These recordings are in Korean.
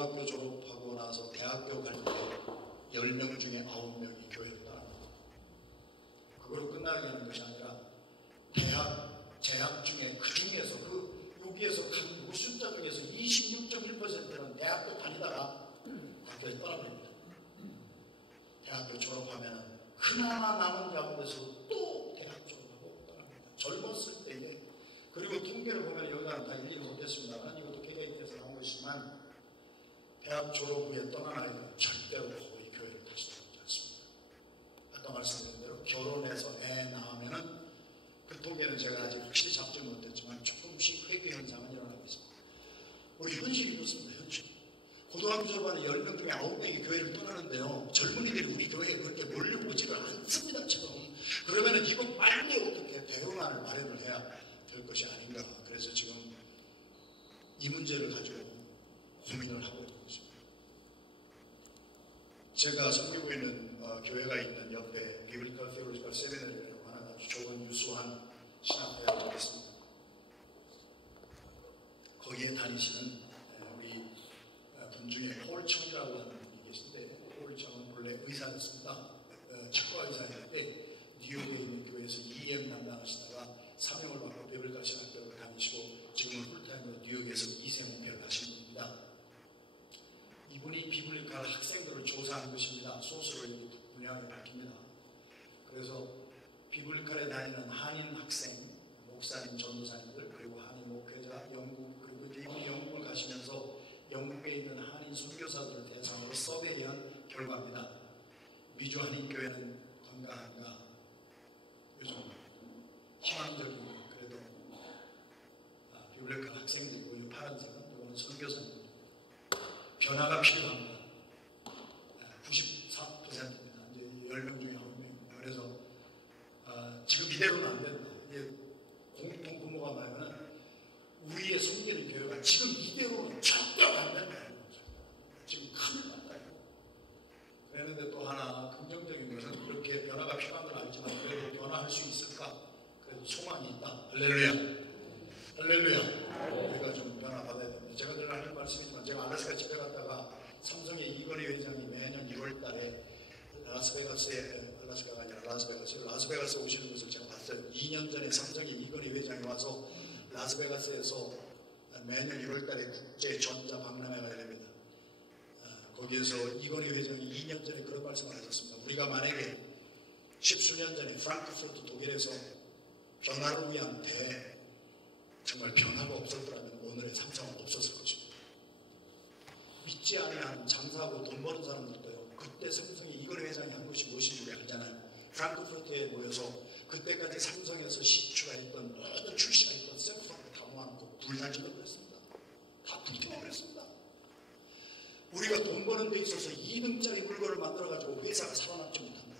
고등학교 졸업하고 나서 대학교 갈 때 10명 중에 9명이 교회를 떠납니다. 그걸로 끝나게 하는 것이 아니라 대학, 재학 중에 그 중에서 여기에서 그 숫자 중에서 26.1%는 대학교 다니다가 학교에 떠나버립니다. 대학교 졸업하면 그나마 남은 가운데서 또 대학 졸업하고 떠납니다. 젊었을 때에. 그리고 통계를 보면 여기가 다 일일이 못했습니다만 이것도 KBS에서 나온 것이지만 대학 졸업 후에 떠난 아이들은 절대로 거의 교회를 다시 들어오지 않습니다. 아까 말씀드린 대로 결혼해서 애 낳으면은 그 통계는 제가 아직 확실히 잡지 못했지만 조금씩 회귀 현상은 일어나고 있습니다. 우리 현실이 그렇습니다. 현실. 고등학교 졸업하는 10명 중에 9명이 교회를 떠나는데요. 젊은이들이 우리 교회에 그렇게 몰려오지를 않습니다. 지금. 그러면은 이거 빨리 어떻게 대응안을 마련을 해야 될 것이 아닌가. 그래서 지금 이 문제를 가지고 고민을 하고 있는 것입니다. 제가 섬기고 있는 교회가 있는 옆에 비블리컬 테올로지컬 세미나리라고 하는 아주 좋은 유수한 신학회가 있습니다. 거기에 다니시는 우리 분 중에 홀청이라고 하는 분이 계신데, 홀청은 원래 의사였습니다. 치과 의사였는데 뉴욕에 있는 교회에서 EM 담당하시다가 사명을 받고 비블리컬 신학교를 다니시고 지금은 풀타임으로 뉴욕에서 2세 목회를 하신 분입니다. 이분이 비블리컬 학생들을 조사한 것입니다. 소스로 분양이 밝힙니다. 그래서 비블리컬에 다니는 한인 학생, 목사님, 전도사님들, 그리고 한인 목회자, 영국, 그리고 이분이 영국을 가시면서 영국에 있는 한인 선교사들을 대상으로 서베이한 결과입니다. 미주 한인 교회는 건강한가? 요즘 희망적인, 그래도 비블리컬 학생들이고 이 파란색은 이거는 선교사입니다. 변화가 필요합니다. 94%입니다. 이제 10명 중에 9명입니다. 그래서 지금 이대로는 안 된다. 이게 공통 부모가 말하면 우리의 섬기는 교회가 지금 이대로는 절대 안 된다는 거죠. 지금 큰일 났다. 그런데 또 하나 긍정적인 것은 그렇게 변화가 필요한 건 알지만 그래도 변화할 수 있을까? 그래도 소망이 있다. 할렐루야. 할렐루야. 우리가 좀 변화받아야 됩니다. 제가 늘 하는 말씀이지만 제가 알래스카 집에 갔다가 삼성의 이건희 회장이 매년 2월 달에 라스베가스에, 알래스카가 아니라 라스베가스에 오시는 것을 제가 봤어요. 2년 전에 삼성의 이건희 회장이 와서 라스베가스에서 매년 1월 달에 국제 전자 박람회가 열립니다. 거기에서 이건희 회장이 2년 전에 그런 말씀을 하셨습니다. 우리가 만약에 10수년 전에 프랑크푸르트 독일에서 변화를 위한 정말 변화가 없었더라면 오늘의 삼성은 없었을 것입니다. 믿지 아니한 장사하고 돈 버는 사람들도요. 그때 삼성이 이건희 회장이 한 것이 무엇인지 우리 알잖아요. 프랑크푸르트에 모여서 그때까지 삼성에서 시추가했던 모든 출시가 있던 셀프하고 다 모아놓고 불난지도 그랬습니다. 다 불태워버렸습니다. 우리가 돈 버는 데 있어서 2등짜리 물건을 만들어가지고 회사가 살아남지 못한다.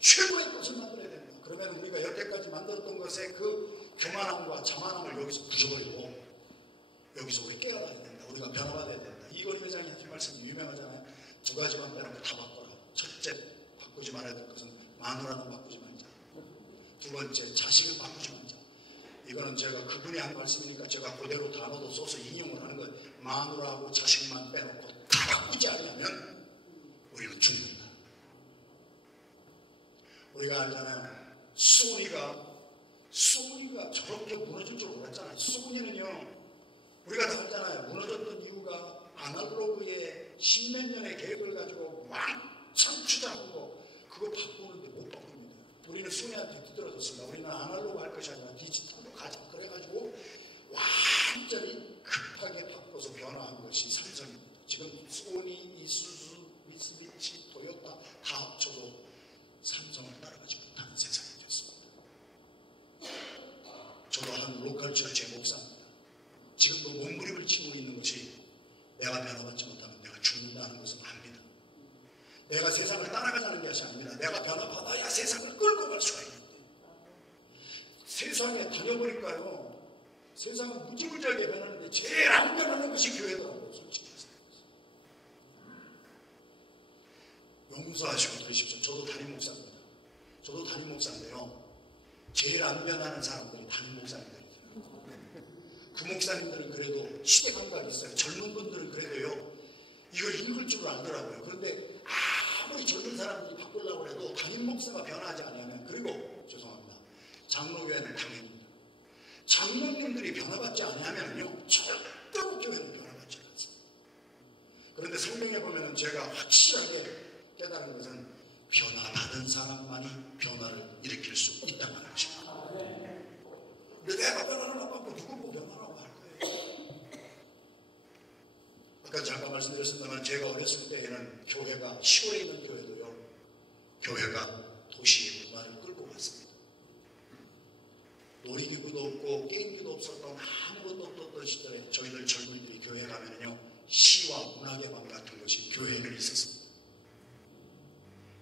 최고의 것을 만들어야 된다. 그러면 우리가 여태까지 만들었던 것의 그 교만함과 자만함을 여기서 부숴버리고 여기서 우리 깨어나야 된다. 우리가 변화받아야 된다. 이건희 회장이 하신 말씀이 유명하잖아요. 2가지만 빼놓고 다 바꿔라. 첫째, 바꾸지 말아야 될 것은 마누라는 바꾸지 말자. 2번째, 자식을 바꾸지 말자. 이거는 제가 그분이 한 말씀이니까 제가 그대로 단어도 써서 인용을 하는 거예요. 마누라하고 자식만 빼놓고 다 바꾸지 않으면 우리는 죽는다. 우리가 알잖아요. 소니가 저렇게 무너질 줄 몰랐잖아요. 소니는요, 우리가 다 알잖아요. 무너졌던 이유가 아날로그의 10몇 년의 계획을 가지고 왕창 투자하고 그거 바꾸는데 못 바꿉니다. 우리는 소니한테 두드러졌습니다. 우리는 아날로그 할 것이 아니라 디지털로 가자. 그래가지고 완전히 급하게 바꿔서 변화한 것이 삼성입니다. 지금 소니, 이수zu, 미쓰비시, 토요타 다 합쳐도 삼성을 따라가지 못하는 세상이 됐습니다. 저도 한 로컬 철제 목사입니다. 지금도 몸부림을 치고 있는 것이 내가 변화받지 못하면 내가 죽는다는 것은 압니다. 내가 세상을 따라가자는 것이 아닙니다. 내가 변화받아야 세상을 끌고 갈 수가 있는데 세상에 다녀보니까요. 세상은 무지무지하게 변하는데 제일 안 변하는 것이 교회더라고요. 솔직히 용서하시고 들으십시오. 저도 담임 목사입니다. 저도 담임 목사인데요. 제일 안 변하는 사람들이 담임 목사님들입니다. 그 목사님들은 그래도 시대 감각이 있어요. 젊은 분들은 그래도요. 이걸 읽을 줄 알더라고요. 그런데 아무리 젊은 사람들이 바꾸려고 해도 담임 목사가 변하지 않으면, 그리고 죄송합니다, 장로교회는 당연입니다. 장로님들이 변화받지 않으면요 절대로 교회는 변화받지 않습니다. 그런데 성경에 보면은 제가 확실하게 깨달은 것은 변화받은 사람만이 변화를 일으킬 수 있다는 것입니다. 근데 내가 변화를 안 받고 누구 변화라고 할 거예요? 아까 잠깐 말씀드렸습니다만 제가 어렸을 때에는 교회가, 시골에 있는 교회도요, 교회가 도시의 문화를 끌고 갔습니다. 놀이기구도 없고 게임기도 없었던, 아무것도 없었던 시절에 저희들 젊은이들이 교회 가면은요 시와 문학의 방 같은 것이 교회에 있었습니다.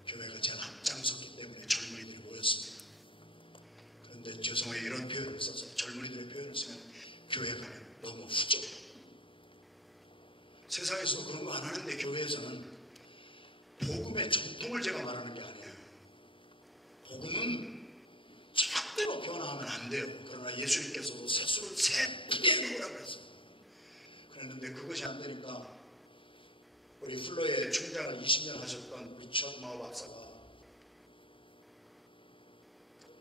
교회가 제일 앞장섰기 때문에 젊은이들이 모였습니다. 그런데 죄송해요, 이런 표현을 써서, 젊은이들의 표현을 쓰면 교회 가면 너무 후져. 세상에서 그런 거 안 하는데 교회에서는 복음의 전통을 제가 말하는 게 아니에요. 복음은 절대로 변화하면 안 돼요. 그러나 예수님께서도 세수를 세쁘게 해보라고 했어요. 그랬는데 그것이 안 되니까 우리 플로의 총장을 20년 하셨던 리처드 마우 박사가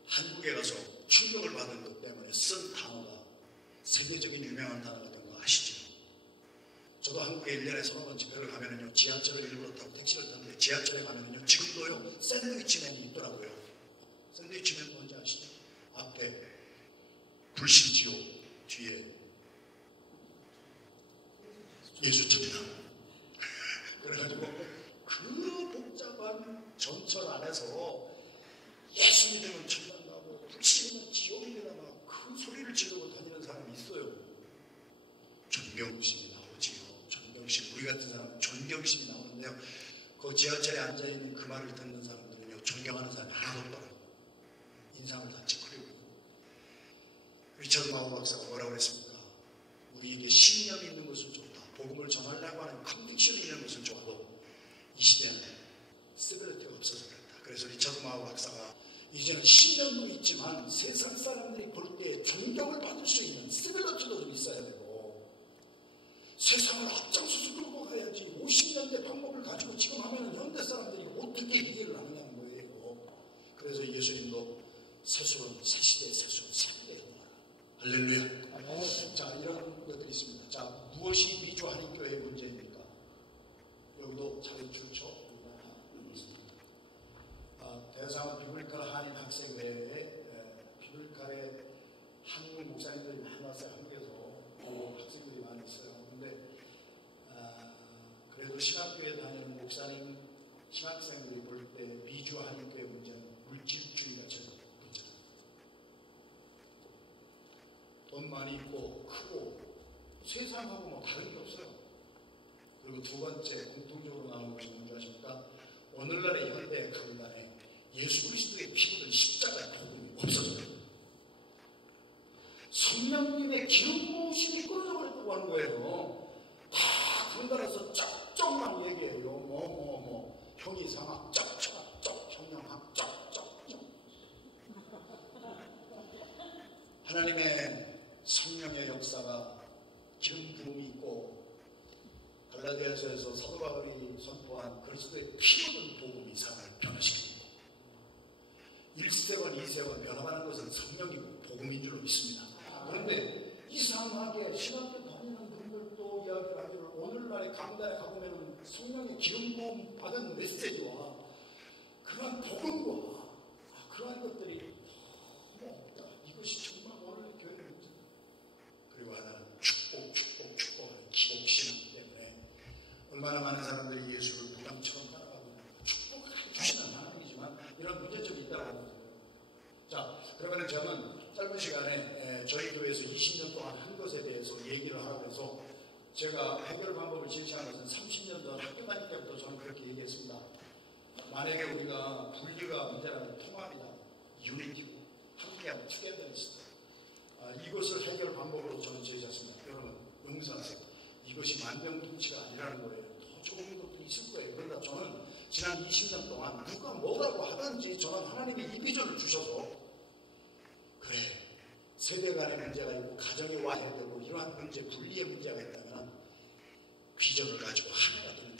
한국에 가서 충격을 받은 것 때문에 쓴 단어가 세계적인 유명한 단어가 된 거 아시죠? 저도 한국에 1년에 서너 번 집회를 가면은요, 지하철을 일부러 타고 택시를 타는데 지하철에 가면은요, 지금도요, 샌드위치맨이 있더라고요. 샌드위치맨 뭔지 아시죠? 앞에 불신지요, 뒤에 예수천당. 그래가지고 그 복잡한 전철 안에서 예수 믿으면 천당 가고 불신이면 지옥이다 막 큰 소리를 지르고 다니는 사람이 있어요. 존경심이 나오지요. 존경심. 우리 같은 사람은 존경심이 나오는데요, 그 지하철에 앉아있는 그 말을 듣는 사람들은요 존경하는 사람이 하나도 없더라고요. 인상을 다 찌푸리고. 리처드 마우 박사가 뭐라고 그랬습니까? 우리에게 신념이 있는 것은 좋다, 복음을 전하려고 하는 컨빅션이 있는 것은 좋아도 이 시대는 스테빌리티가 없어서 그렇다. 그래서 리처드 마우 박사가 이제는 신념도 있지만 세상 사람들이 볼 때 존경을 받을 수 있는 스테빌리티도 좀 있어야 되고, 세상을 앞장서서 끌고 가야지 50년대 방법을 가지고 지금 하면 현대 사람들이 어떻게 이해를 하느냐는 거예요. 그래서 예수님도 세수는 새 시대의 세수는 새롭게 된다. 할렐루야. 자, 이런 것들이 있습니다. 자, 무엇이 미주 한인교회의 문제입니까? 여기도 자기 출처 대상은 비블리컬 한인 학생회에 비블리컬의 한국 목사님들이 많이 왔어요. 한국에서 학생들이 많이 있어요. 근데 그래도 신학교에 다니는 목사님, 신학생들이 볼 때 미주 한인교회 문제는 물질주의가 제일 문제다. 돈 많이 있고 크고 세상하고 뭐 다른 게 없어요. 그리고 두 번째 공통적으로 나오는 것이 뭔지 아십니까? 오늘날의 현대 강단에 예수 그리스도의 피 묻은 십자가의 복음이 없어져요. 성령님의 기름 부으심이 끊어버렸다고 하는 거예요. 다 그런 따라서 쩍쩍만 얘기해요. 형이상학 쩍쩍, 형용학 쩍쩍. 하나님의 성령의 역사가 기름 부음이 있고, 갈라디아서에서 사도 바울이 선포한 그리스도의 피 묻은 복음이 사람을 변화시킵니다. 1세원, 2세원 변화하는 것은 성령이고 복음인 줄로 믿습니다. 그런데 이상하게 신학교 다니는 분들도 이야기를 하기를, 오늘날의 강단에 가보면 성령의 기름 부음 받은 메시지와 그러한 복음과 그러한 것들이 너무 없다. 이것이 정말 오늘 교회의 문제다. 그리고 하나는 축복하는 기복신앙 때문에 얼마나 많은 사람들이 예수를 무당처럼 따라가고 있는가. 축복을 주시는 하나님이지만 이런 문제점이 있다고 하는 거예요. 자, 그러면 저는 짧은 시간에 저희 교회에서 20년 동안 한 것에 대해서 얘기를 하라고 해서 제가 해결 방법을 제시한 것은 30년 전 학교 다닐 때부터 저는 그렇게 얘기했습니다. 만약에 우리가 분리가 문제라면 통합이다, 유니티고 함께하고 투게더리스트, 이것을 해결 방법으로 저는 제시했습니다. 여러분 용서하세요. 이것이 만병통치가 아니라는 거예요. 더 좋은 것도 있을 거예요. 그러나 저는 지난 20년 동안 누가 뭐라고 하든지 저는 하나님의 이 비전을 주셔서, 그래, 세대 간의 문제가 있고 가정이 와야 되고 이러한 문제, 분리의 문제가 있다면 비전을 가지고 하나가 되는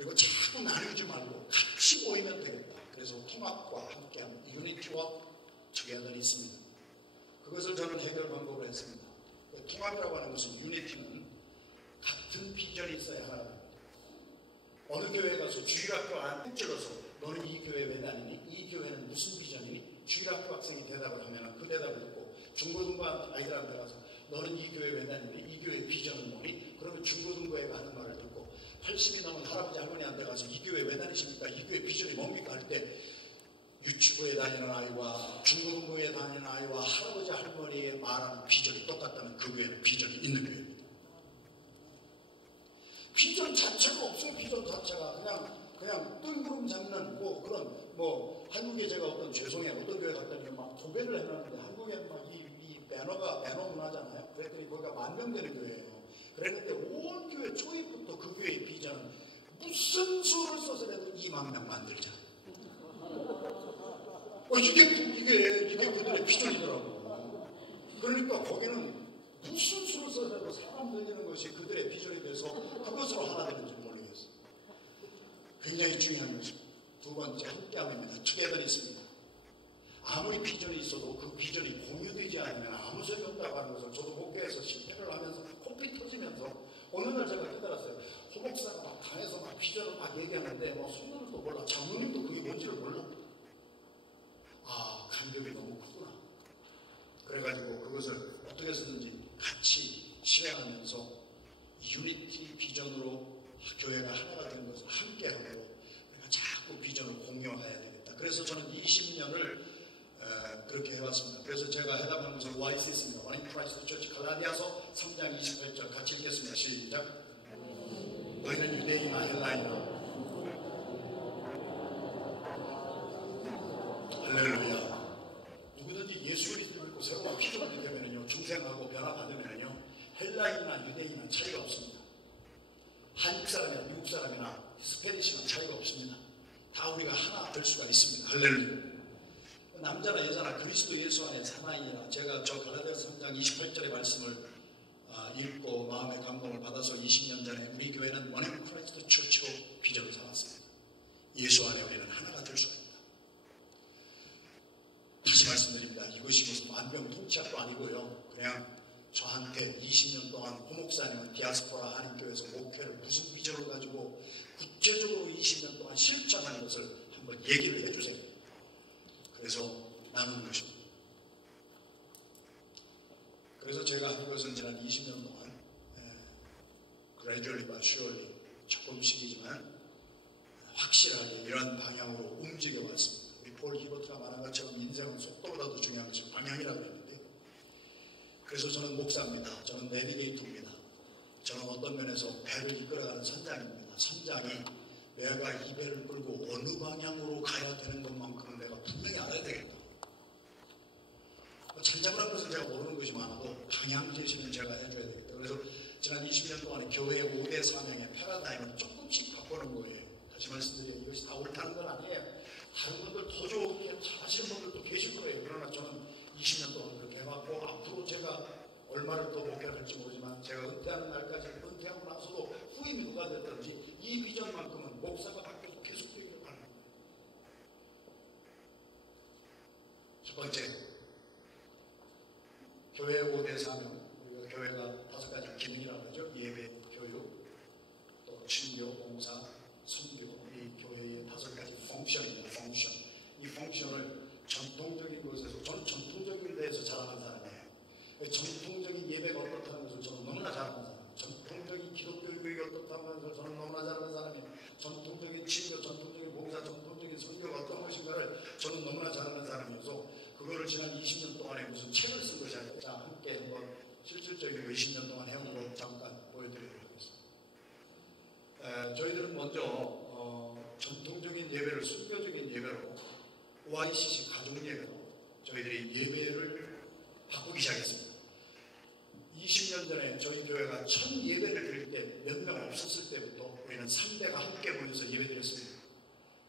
그리고 자꾸 나누지 말고 같이 모이면 되겠다. 그래서 통합과 함께하는 유니티와 투게더는 있습니다. 그것을 저는 해결 방법으로 했습니다. 통합이라고 하는 것은 유니티는 같은 비전이 있어야 하나입니다. 어느 교회에 가서 주일학교 안 찔러서 너는 이 교회 왜 다니니? 이 교회는 무슨 비전이니? 주일학교 학생이 대답을 하면 그 대답을 듣고 중고등부 아이들한테 가서 너는 이 교회 왜 다니니? 이 교회 비전은 뭐니? 그러면 중고등부애가 하는 말을 듣고 80이 넘은 할아버지 할머니한테 가서 이 교회 왜 다니십니까? 이 교회 비전이 뭡니까? 할 때 유치부에 다니는 아이와 중고등부에 다니는 아이와 할아버지 할머니의 말하는 비전이 똑같다는 그 교회는 비전이 있는 교회입니다. 비전 자체가 없어요. 비전 자체가 그냥 뜬구름 잡는 그런 한국에 제가 죄송해요. 어떤 교회 갔더니 막 도배를 해놨는데 한국에는 막 이 배너 문화잖아요. 그랬더니 거기가 10,000명 되는 교회예요. 그랬는데 온 교회 초입부터 그 교회의 비전은 무슨 수를 써서라도 20,000명 만들자. 이게 그들의 비전이더라고. 그러니까 거기는 무슨 수를 써서라도 사람 늘리는 것이 그들의 비전이 돼서 그것으로 하나 되는지 모르겠어요. 굉장히 중요한 것입니다. 두 번째, 함께함입니다. 투게더는 있습니다. 아무리 비전이 있어도 그 비전이 공유되지 않으면 아무 소용이 없다고 하는 것을 저도 목회에서 실패를 하면서 코피 터지면서 어느 날 제가 깨달았어요. 호목사가 막 강해서 막 비전을 막 얘기하는데 성도들도 몰라. 장로님도 그게 뭔지를 몰라. 간격이 너무 크구나. 그래가지고 그것을 어떻게 해서든지 같이 실행하면서 유니티 비전으로 교회가 하나가 된 것을 함께하고 우리가 자꾸 비전을 공유해야 되겠다. 그래서 저는 20년을 그렇게 해왔습니다. 그래서 제가 해답하는 것은 YC 있습니다. 원인 크라이스트 처치 갈라디아서 3장 28절 같이 읽겠습니다. 시작. 너희는 유대인이나 헬라인이나 할렐루야. 누구든지 예수 그리스도를 믿고 새로운 피조물이 되면요, 중생하고 변화받으면요, 헬라인이나 유대인이나 차이가 없습니다. 한국 사람이나 미국 사람이나 스페니시나 차이가 없습니다. 다 우리가 하나 될 수가 있습니다. 할렐루야. 남자나 여자나 그리스도 예수 안에 하나이니라. 제가 저 갈라디아서 3장 28절의 말씀을 읽고 마음의 감동을 받아서 20년 전에 우리 교회는 원인 크라이스트 처치로 비전을 삼았습니다. 예수 안에 우리는 하나가 될 수가 있다. 다시 말씀드립니다. 이것이 무슨 만병통치약도 아니고요. 그냥 저한테 20년 동안 호목사님은 디아스포라 한인교회에서 목회를 무슨 비전을 가지고 구체적으로 20년 동안 실천하는 것을 한번 얘기를 해주세요. 그래서 나눈 것입니다. 그래서 제가 한 것은 지난 20년 동안 gradually but surely 조금씩이지만 확실하게 이런 방향으로 움직여 왔습니다. 우리 폴 히버트가 말한 것처럼 인생은 속도보다도 중요한 것은 방향이라고 했는데, 그래서 저는 목사입니다. 저는 내비게이터입니다. 저는 어떤 면에서 배를 이끌어가는 선장입니다. 선장이 내가 이 배를 끌고 어느 방향으로 가야 되는 것만큼은 내가 분명히 알아야 되겠다. 전작을 것은 제가 모르는 것이 많아도 방향 제시는 제가 해줘야 되겠다. 그래서 지난 20년 동안에 교회의 5대 사명의 패러다임을 조금씩 바꾸는 거예요. 다시 말씀드려요. 이것이 다 옳다는 건 아니에요. 다른 분들 더 좋게 잘하시는 분들도 계실 거예요. 그러나 저는 20년 동안 그렇게 해왔고, 앞으로 제가 얼마를 더 목회를 할지 모르지만 제가 은퇴하는 날까지, 은퇴하고 나서도 후임이 누가 됐든지 이 비전만큼은 목사가 바뀌어도 계속 되기를 바랍니다. 첫 번째, 교회 5대 사명. 우리가 교회가 5가지 기능이라고 하죠. 예배, 교육, 또 진료, 봉사, 선교. 이 교회의 5가지 펑션입니다. 펑션. 이 펑션을 전통적인 곳에서, 저는 전통적인 데에서 자라난 사람이에요. 전통적인 예배가 어떻다는 것을 저는 너무나 잘 아는 사람이에요. 전통적인 기독교 교육이 어떻다는 것을 저는 너무나 잘 아는 사람이에요. 전통적인 진료, 전통적인 봉사, 전통적인 선교가 어떤 것인가를 저는 너무나 잘 아는 사람이어서 그거를 지난 20년 동안에 무슨 책을 쓴 것이 아니라 자, 함께 한번 실질적인 20년 동안 해온 거 잠깐 보여드리도록 하겠습니다. 저희들은 먼저 전통적인 예배를 순교적인 예배로 OICC 가족 예배로 저희들이 예배를 바꾸기 시작했습니다. 20년 전에 저희 교회가 첫 예배를 드릴 때 몇 명 없었을 때부터 우리는 3대가 함께 모여서 예배 드렸습니다.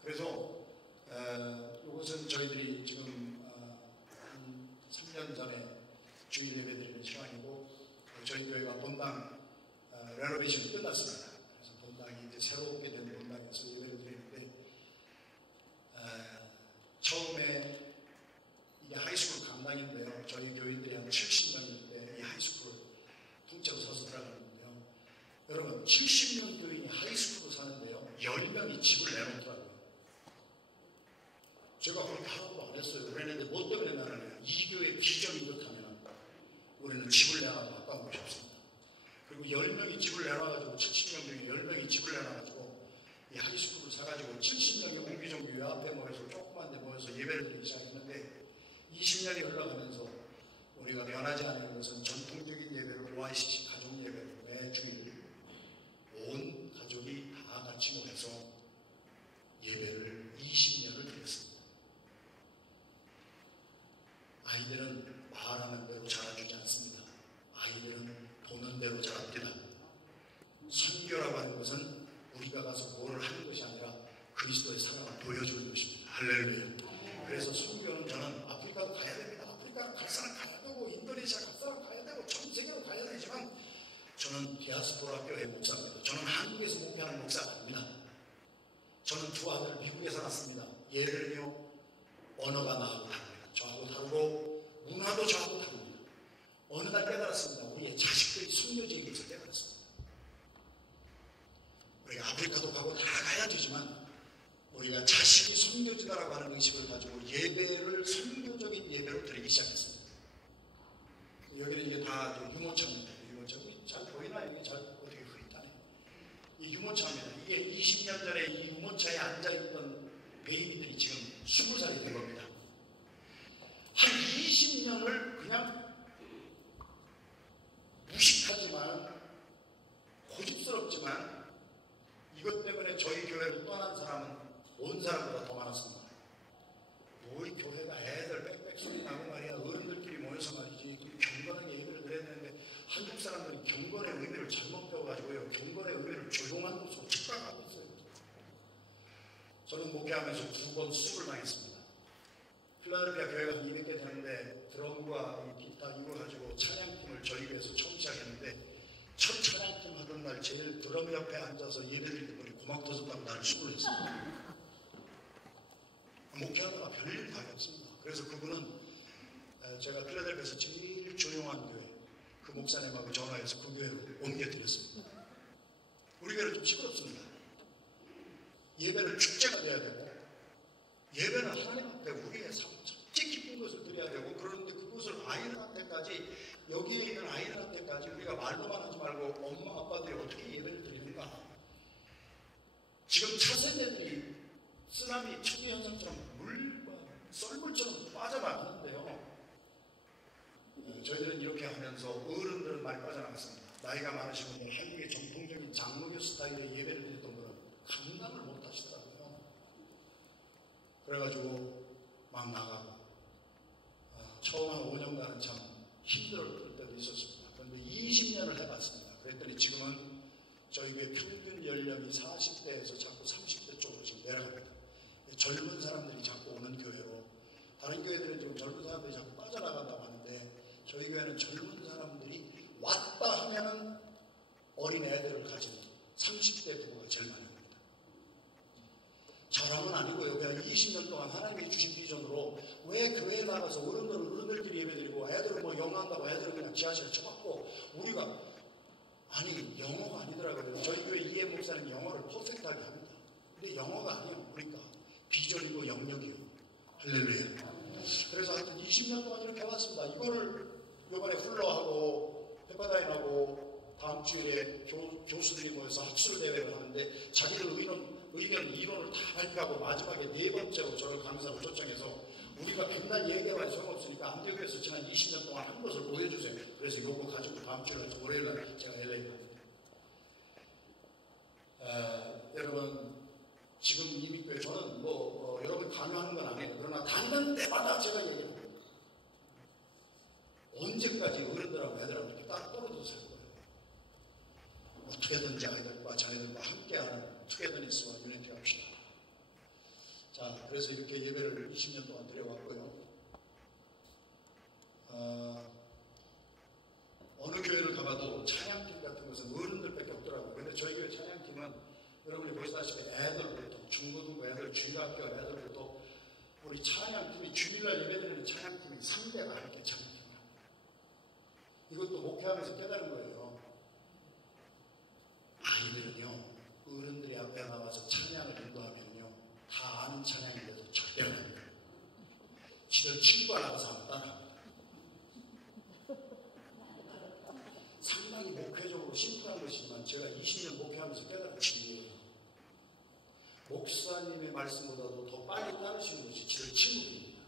그래서 이것은 저희들이 지금 한 3년 전에 주일 예배 드리는 시간이고, 저희 교회가 본당 레노베이션이 끝났습니다. 그래서 본당에 본당이 이제 새롭게 된 본당에서 예배를 드리는데, 처음에 이게 하이스쿨 강당인데요. 저희 교인들이 한 70명일 때 이 하이스쿨을 통째로 서서 들어가는데요. 여러분, 70명 교인이 하이스쿨을 사는데요. 10명이 집을 내놓더라고요. 제가 그렇게 하라고 안 했어요. 그랬는데 뭐 때문에 나는 이 교회 비전이 이렇다면 우리는 집을 내놔도 아까운 것이 없습니다. 그리고 10명이 집을 내놔가지고 70명 중에 10명이 집을 내놔가지고 이 하이스쿨을 사가지고 70명이 옹기종교 앞에 모여서 조그만 데 모여서 예배를 드리기 시작했는데 20년이 흘러가면서 우리가 변하지 않은 것은 전통적인 예배를 OICC 가족 예배를 매주일 온 가족이 다 같이 모여서 예배를 20년을 드렸습니다. 아이들은 말하는 대로 자라주지 않습니다. 아이들은 보는 대로 자랍니다. 선교라고 하는 것은 우리가 가서 뭐를 하는 것이 아니라 그리스도의 사랑을 보여주는 것입니다. 할렐루야. 그래서 선교는 저는 아프리카도 가야 됩니다. 아프리카 갈 사람 가야 되고 인도네시아 갈 사람 가야 되고 전 세계로 가야 되지만 저는 디아스포라 교회 목사입니다. 저는 한국에서 목회하는 목사가 아닙니다. 저는 두 아들 미국에서 낳았습니다. 얘들은요 언어가 나하고 다릅니다. 저하고 다르고 문화도 저하고 다릅니다. 어느 날 깨달았습니다. 우리의 자식들이 순교지에 있어서 깨달았습니다. 우리가 아프리카도 가고 다 가야 되지만 우리가 자식이 선교지다라고 하는 의식을 가지고 예배를 선교적인 예배로 드리기 시작했습니다. 여기는 이제 다 유모차입니다. 유모차이 잘 보이나요? 이게 잘 어떻게 흐릿하네. 이 유모차입니다. 이게 20년 전에 이 유모차에 앉아있던 베이비들이 지금 20살이 된 겁니다. 한 20년을 그냥 무식하지만 고집스럽지만 이것 때문에 저희 교회로 떠난 사람은 온 사람보다 더 많았습니다. 우리 교회가 애들 빽빽 소리 나고 말이야 어른들끼리 모여서 말이지 경건하게 예배를 드려야 되는데 한국 사람들은 경건의 의미를 잘못 배워가지고요 경건의 의미를 조용한 곳으로 착각하고 있어요. 저는 목회하면서 2번 수술을 당했습니다. 필라델피아 교회가 한 200개 되는데 드럼과 기타 이걸 가지고 찬양팀을 저희 교회에서 처음 시작했는데 첫 찬양팀 하던 날 제일 드럼 옆에 앉아서 예배드릴 때 우리 고막 터졌다고 나를 수술을 했습니다. 목회하다가 별일 다 없습니다. 그래서 그분은 제가 필라델피아에서 제일 조용한 교회 그 목사님하고 전화해서 그 교회로 옮겨드렸습니다. 우리 교회는 좀 시끄럽습니다. 예배는 축제가 돼야 되고 예배는 하나님 앞에 우리의 첫째 기쁜 것을 드려야 되고 그런데 그것을 아이들한테까지 여기에 있는 아이들한테까지 우리가 말로만 하지 말고 엄마 아빠들이 어떻게 예배를 드리는가. 지금 차세대들이 쓰나미 천리현상처럼 물과 썰물처럼 빠져나가는데요. 저희들은 이렇게 하면서 어른들은 많이 빠져나갔습니다. 나이가 많으신 분은 한국의 정통적인 장로교 스타일의 예배를 드렸던 분은 감당을 못 하시더라고요. 그래가지고 막 나가고 처음 한 5년간은 참 힘들었을 때도 있었습니다. 그런데 20년을 해봤습니다. 그랬더니 지금은 저희 교회 평균 연령이 40대에서 자꾸 30대 쪽으로 지금 내려갑니다. 젊은 사람들이 자꾸 오는 교회로 다른 교회들은 지금 젊은 사람들이 자꾸 빠져나간다고 하는데 저희 교회는 젊은 사람들이 왔다 하면은 어린 애들을 가진 30대 부부가 제일 많이 옵니다. 자랑은 아니고요. 그냥 20년 동안 하나님이 주신 비전으로 왜 교회에 나가서 어른들끼리 예배드리고 애들은 뭐 영어한다고 애들은 그냥 지하철 쳐박고 우리가 아니 영어가 아니더라고요. 저희 교회 이해 목사님 영어를 퍼펙트하게 합니다. 근데 영어가 아니에요. 그러니까 비전이고 영역이요. 할렐루야. 그래서 하여튼 20년 동안 이렇게 해왔습니다. 이거를 이번에 훌러하고 페퍼다인하고 다음 주일에 교수들이 모여서 학술 대회를 하는데 자기들 의견 이론을 다 발표하고 마지막에 4번째로 저를 강사로 초청해서 우리가 맨날 얘기해봐야 소용없으니까 안디옥에서 지난 20년 동안 한 것을 보여주세요. 그래서 이거 가지고 다음 주에 월요일날 제가 LA 갑니다. 여러분 지금 이미 저는 여러분 강요하는 건 아니에요. 그러나 닿는 때마다 제가 얘기합니다. 언제까지 어른들하고 애들하고 이렇게 딱 떨어져 살 거예요. 어떻게든지 아이들과 자녀들과 함께하는 투게더니스와 유니티 합시다. 자, 그래서 이렇게 예배를 20년 동안 드려왔고요. 어느 교회를 가봐도 찬양팀 같은 것은 어른들밖에 없더라고요. 근데 저희 교회 찬양팀은 여러분이 보시다시피 애들부터 중고등부 애들, 중학교 애들부터 우리 찬양팀이 주일날 예배드리는 찬양팀이 3대가 이렇게 찬양팀이에요. 이것도 목회하면서 깨달은 거예요. 아이들은요, 어른들이 앞에 나와서 찬양을 인도하면요, 다 아는 찬양인데도 절대 안 합니다. 지들 친구가 나가서 하면 따라합니다. 상당히 목회적으로 심플한 것이지만 제가 20년 목회하면서 깨달은 진리예요. 목사님의 말씀보다도 더 빨리 따르시는 것이 지들 친구입니다.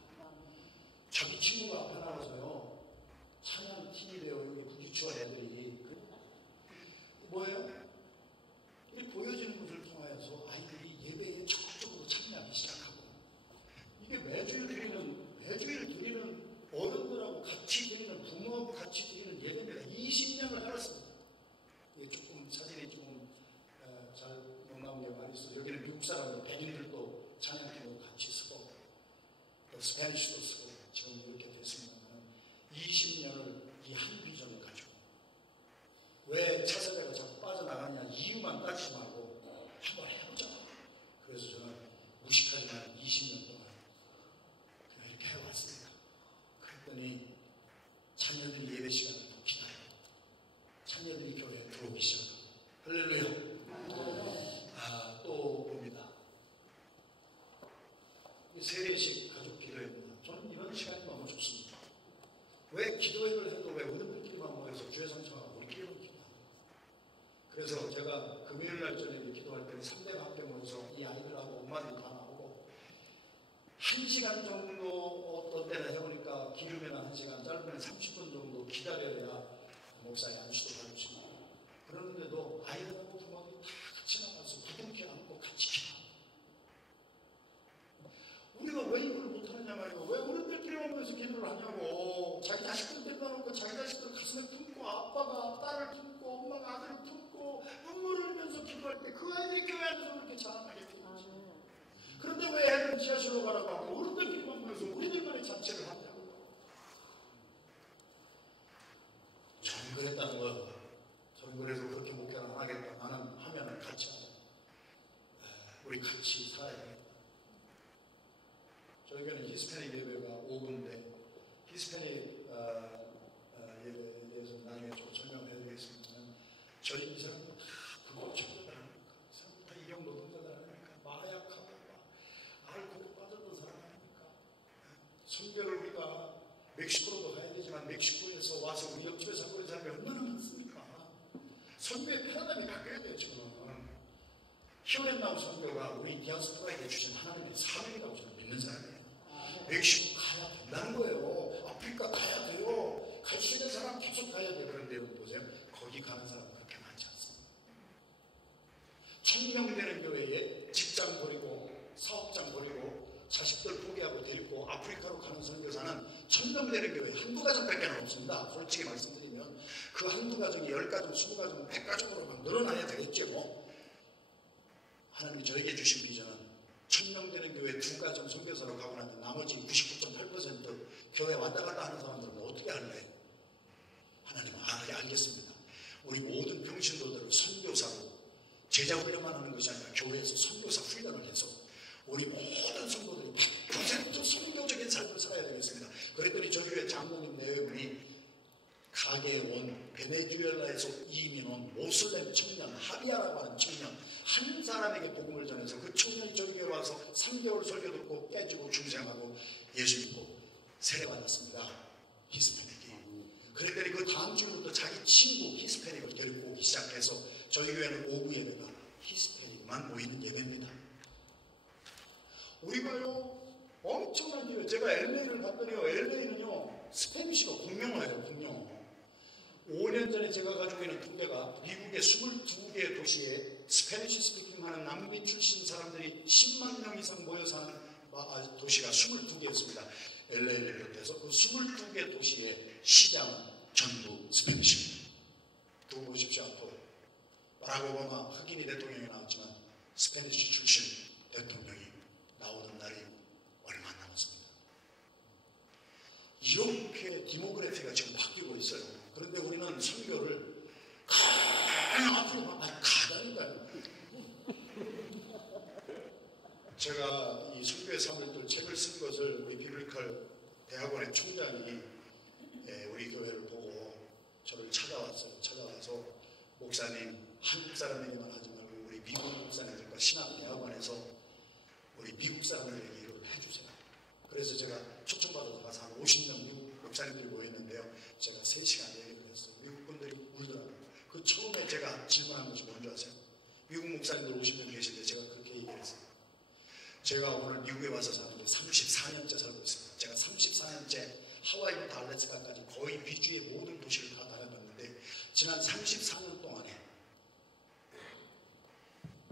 자기 친구가 앞에 나가서요, 찬양 팀이래요. 여기 부기추한 애들이. 뭐예요? 이 보여지는 것을 통하여서 아이들이 예배에 적극적으로 참여하기 시작하고, 이게 매주일 드리는 어른들하고 같이 드리는, 부모하고 같이 드리는 예배입니다. 20년을 해왔습니다. 이게 조금 사진이 조금 잘 못 나온 게 많이 있어요. 여기는 미국 사람들, 백인들도 찬양팀으로 같이 쓰고, 또 스페니쉬도 쓰고, 지금 이렇게 됐습니다만, 20년을 이 한 비전을 가지고, 왜 차세대가 자꾸 빠져나가냐 이유만 따지지 말고 한번 해보자. 그래서 저는 무식하지만 20년 동안 이렇게 해왔습니다. 그랬더니 자녀들이 예배 시간을 더 기다려요. 자녀들이 교회에 들어오기 시작합니다. 할렐루야. 또 봅니다. 세례식 가족 기도회입니다. 저는 이런 시간이 너무 좋습니다. 왜 기도회를 해도 왜 어른들끼리만 모여서 주의 성청하고 우리끼리만 기도합니다. 그래서 제가 금요일날 저녁에 기도할 때는 3대가 함께 모여서 이 아이들하고 엄마들이 다 나오고 1시간 정도 어떤 때는 해보니까 길으면 1시간, 짧으면 30분 정도 기다려야 목사의 안수도 받으시고, 그러는데도 아이들하고 부모들이 다 같이 나가서 부둥켜 안고 같이 기도합니다. 우리가 왜 이걸 못하느냐 말이에요. 왜 어른들끼리만 모여서 기도를 하냐고. 자기 자식들 데려다 놓고 자기 자식들 가슴에 품고, 아빠가 딸을 품고 엄마가 아들을 품고 눈물을 흘리면서 기도할 때 그 아이들이 교회 안에서 그렇게 자라나게 되는 거지. 그런데 왜 애들은 지하실로 가라고 하고 어른들끼리만 모여서 우리들만의 잔치를 하냐고. 저는 그랬다는 거예요. 저는 그래서 그렇게 목회를 안 하겠다. 나는 하면은 같이 하자. 우리 같이 살아야 돼. 저희 교회는 히스패닉 예배가 5분인데 히스패닉 예배에 대해서 나중에 좀 설명을 해드리겠습니다만, 저희 이 사람들 다 불법적이다 아닙니까? 다 일용 노동자들 아닙니까? 마약하고 알코올 빠졌던 사람 아닙니까? 선교를 우리가 멕시코로도 가야 되지만 멕시코에서 와서 우리 옆집에 살고 있는 사람이 얼마나 많습니까? 선교의 패러다임이 바뀌어야 돼요. 지금은 히어렌나우 선교가 우리 디아스포라에게 주신 하나님의 사명이라고 저는 믿는 사람이에요. 멕시코 가야 된다는 거예요. 아프리카 가야 돼요. 갈 수 있는 사람 계속 가야 돼요. 그런데 여러분 보세요. 거기 가는 사람은 그렇게 많지 않습니다. 1000명 되는 교회에 직장 버리고 사업장 버리고 자식들 포기하고 데리고 아프리카로 가는 선교사는 1000명 되는 교회 한두 가정밖에 없습니다. 솔직히 말씀드리면 그 한두 가정이 10가정, 20가정, 100가정으로 막 늘어나야 되겠죠. 뭐. 하나님이 저에게 주신 비전은 1000명 되는 교회 2가정 선교사로 가고 나면 나머지 99.8% 교회 왔다 갔다 하는 사람들은 어떻게 할래? 하나님은 알겠습니다. 우리 모든 평신도들을 선교사로 제자 훈련만 하는 것이 아니라 교회에서 선교사 훈련을 해서 우리 모든 성도들이 100% 선교적인 삶을 살아야 되겠습니다. 그랬더니 저희 교회 장로님 내외분이 가게에 온 베네수엘라에서 이민 온 모슬렘 청년 하비아라고 하는 청년 한 사람에게 복음을 전해서 그 청년이 저희 교회에 와서 3개월 설교 듣고 깨지고 중생하고 예수 믿고 세례받았습니다. 히스패닉이. 그랬더니 그 다음 주부터 자기 친구 히스패닉을 데리고 오기 시작해서 저희 교회는 오후 예배가 히스패닉만 모이는 예배입니다. 우리가요 엄청난 기회. 제가 LA를 갔더니요, LA는요 스페니쉬가 공용어예요. 공용어. 5년 전에 제가 가지고 있는 군대가 미국의 22개 도시에 스페니쉬 스피킹하는 남미 출신 사람들이 10만 명 이상 모여 사는 도시가 22개였습니다. LA를 비롯해서 그 22개 도시의 시장은 전부 스페니쉬입니다. 두고 보십시오. 앞으로 바락 오바마 흑인이 대통령이 나왔지만 스페니쉬 출신 대통령이 나오는 날이 얼마 안 남았습니다. 이렇게 디모그래피가 지금 바뀌고 있어요. 그런데 우리는 선교를 그냥 앞으로 가다니까요. 제가 이 선교의 사물들 책을 쓴 것을 우리 비블리컬 대학원의 총장이 우리 교회를 보고 저를 찾아왔어요. 찾아와서 목사님, 한국 사람에게만 하지 말고 우리 미국 목사님들과 신학대학원에서 우리 미국 사람들에게 이걸 해주세요. 그래서 제가 초청받아서 가서 한 50명 미국 목사님들이 모였는데요. 제가 3시간 얘기를 했어요. 미국 분들이 울더라고요. 그 처음에 제가 질문한 것이 뭔지 아세요? 미국 목사님들 50명 계신데 제가 그렇게 얘기를 했어요. 제가 오늘 미국에 와서 사는 게 34년째 살고 있습니다. 제가 34년째 하와이부터 알래스카까지 거의 미주의 모든 도시를 다 다녀봤는데 지난 34년 동안에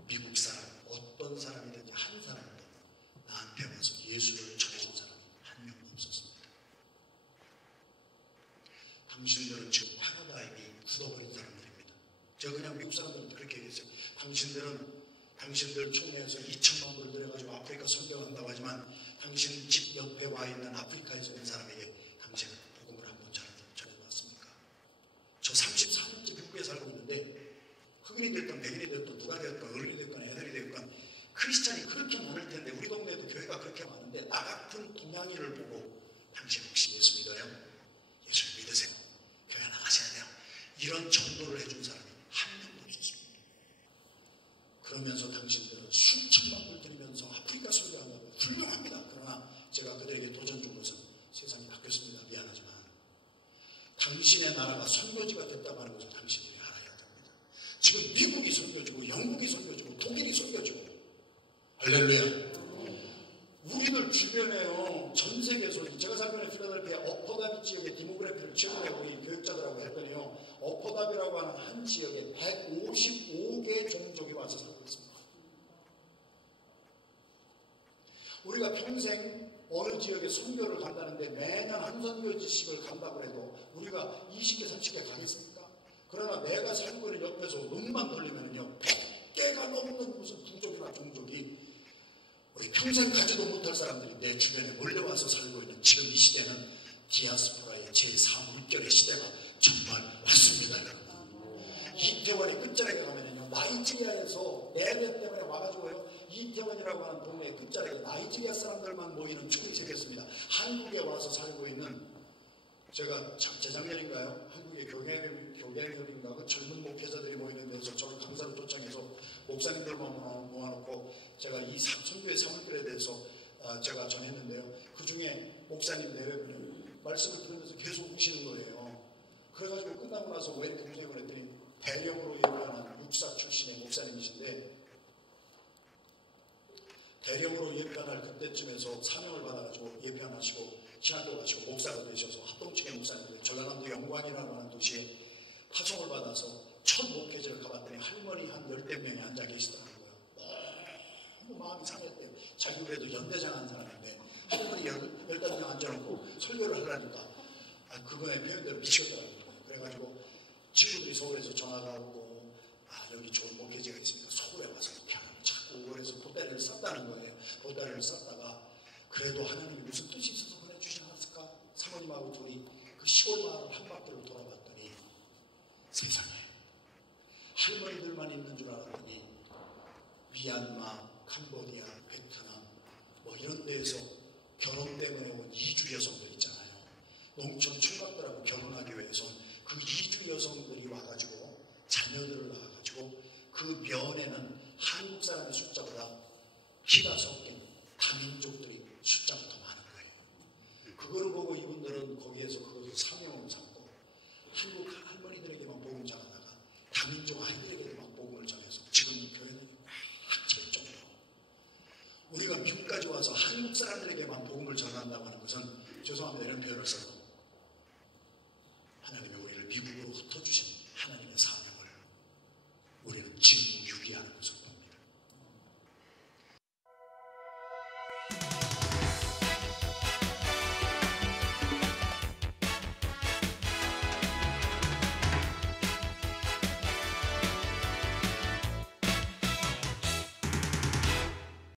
미국 사람, 어떤 사람이든지 한 사람도 나한테 와서 예수를 전해준 사람이 한 명도 없었습니다. 당신들은 지금 파라다임이 굳어버린 사람들입니다. 제가 그냥 미국 사람들한테 그렇게 얘기했어요. 당신들 총회에서 2천만 불을 들여가지고 아프리카 선교한다고 하지만 당신 집 옆에 와 있는 아프리카에서 있는 사람에게 당신은 복음을 한번 전해봤습니까? 저 34년째 미국에 살고 있는데 흑인이 됐든 백인이 됐든 누가 됐든 어른이 됐든 애들이 됐든 크리스찬이 그렇게 많을 텐데 우리 동네에도 교회가 그렇게 많은데 나 같은 동양인을 보고 당신 혹시 예수 믿어요? 예수를 믿으세요? 교회 나가셔야 돼요. 이런 전도를 해준 사람이 한 명도 없었습니다. 그러면서 당신들은 수천만 불 들이면서 아프리카 선교한다고 훌륭합니다. 그러나 제가 그들에게 도전 준 것은 세상이 바뀌었습니다. 미안하지만 당신의 나라가 선교지가 됐다고 하는 것을 당신들이 알아야 합니다. 지금 미국이 선교지고 영국이 선교지고 독일이 선교지고 할렐루야. 우리들 주변에요, 전 세계에서 제가 살고 있는 필라델피아 어퍼다비 지역의 디모그래피를 최근에 우리 교육자들하고 했더니요, 어퍼다비라고 하는 한 지역에 155개 종족이 와서 살고 있습니다. 우리가 평생 어느 지역에 선교를 간다는데 매년 한 선교지씩을 간다고 해도 우리가 20개, 30개 가겠습니까? 그러나 내가 살고 있는 옆에서 눈만 돌리면요 100개가 넘는 무슨 부족이나 종족이 우리 평생 가지도 못할 사람들이 내 주변에 몰려와서 살고 있는 지금 이 시대는 디아스포라의 제4물결의 시대가 정말 왔습니다, 여러분. 이태원의 끝자락에 가면요, 나이지리아에서 내래 때문에 와가지고요, 이태원이라고 하는 동네의 끝자락에 나이지리아 사람들만 모이는 촌이 생겼습니다. 한국에 와서 살고 있는, 제가 재작년인가요? 한국의 교계협인가 그 젊은 목회자들이 모이는 데서 저를 강사로 초청해서 목사님들만 모아놓고 제가 이 선교의 사물들에 대해서 제가 전했는데요. 그 중에 목사님 내외분이 말씀을 들으면서 계속 우시는 거예요. 그래가지고 끝나고 나서 왜 이렇게 우세요? 그랬더니 대령으로 예편한 육사 출신의 목사님이신데 대령으로 예편할 그때쯤에서 사명을 받아가지고 예편하시고 신학교 가시고 목사가 되셔서 합동측의 목사님들 전라남도 영광이라고 하는 도시에 파송을 받아서 첫 목회지를 가봤더니 할머니 한 10대 명이 앉아 계시더라고요. 너무 마음이 상했대요. 자기 그래도 연대장 한 사람인데 할머니 15명 앉아놓고 설교를 하려니까 그거에 표현대로 미치겠더라고요. 그래가지고 친구들이 서울에서 전화가 오고 여기 좋은 목회지가 있으니까 서울에 와서 편안을 찾고 그래서 보따리를 쌌다는 거예요. 보따리를 쌌다가 그래도 하나님이 무슨 뜻이 있어서 보내주지 않았을까? 사모님하고 둘이 그 시골 마을 한 바퀴를 돌아봤더니 세상에 할머니들만 있는 줄 알았더니 미얀마, 캄보디아, 베트남 뭐 이런 데에서 결혼 때문에 온 이주 여성들 있잖아요. 농촌 총각들하고 결혼하기 위해서 그 이주 여성들이 와가지고 자녀들을 낳아가지고 그 면에는 한국 사람의 숫자보다 피가 섞인 다민족들이 숫자가 더 많은 거예요. 그걸 보고 이분들은 거기에서 그것을 사명으로 삼고 한국 할머니들에게만 복음 전하다가 다민족 아이들에게만 복음을 전해서 지금 교회는 꽉 찰 정도로 우리가 미국까지 와서 한국 사람들에게만 복음을 전한다고 하는 것은 죄송합니다. 이런 표현을 써도 하나님이 우리를 미국으로 흩어주신